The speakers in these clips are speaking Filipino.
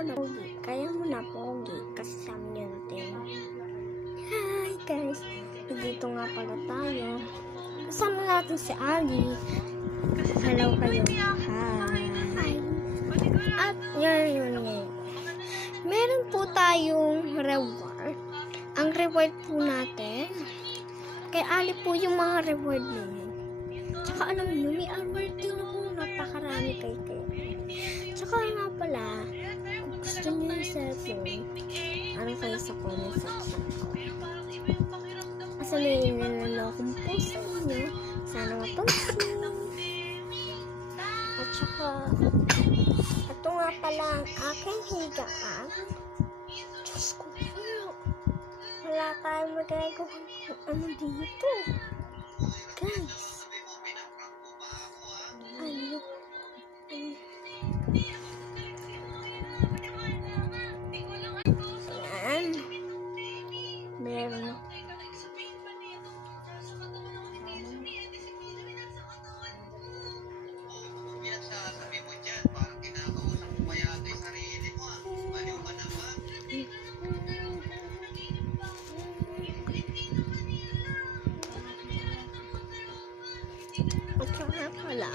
na pogi. Kaya mo na pogi. Kasi samyuntin. Hi guys. Dito nga pala tayo. Kasama natin si Ali. Hello kayo. Hi. At yun. Meron po tayong reward. Ang reward po natin. Kay Ali po yung mga reward niya. Tsaka alam nyo, may award din ako. Napakarami kayo. Tsaka nga pala, kung gusto nyo yung cellphone, ano kayo sa comment section ko. Sabihin nyo akong post sa inyo. Sana mapansin. At tsaka, ito nga pala ang aking higaan. Diyos ko po. Wala tayong magagawa kung ano dito. Guys. Ano? Ayan. Meron. At saka pala,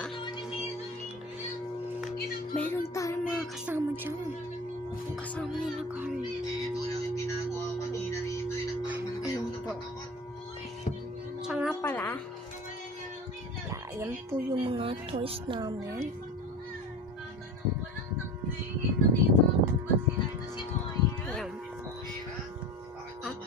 meron tayong mga kasama dyan. Yung kasama nila Carl. Ayun po. Saka nga pala, yan po yung mga toys namin. Yan po. At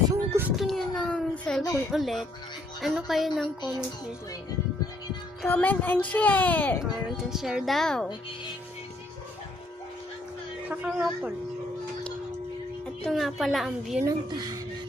so gusto niyo ng cellphone ulit, ano kayo ng comment below? Comment and share! Comment and share daw. Saka nga pala, ito nga pala ang view ng tahanan.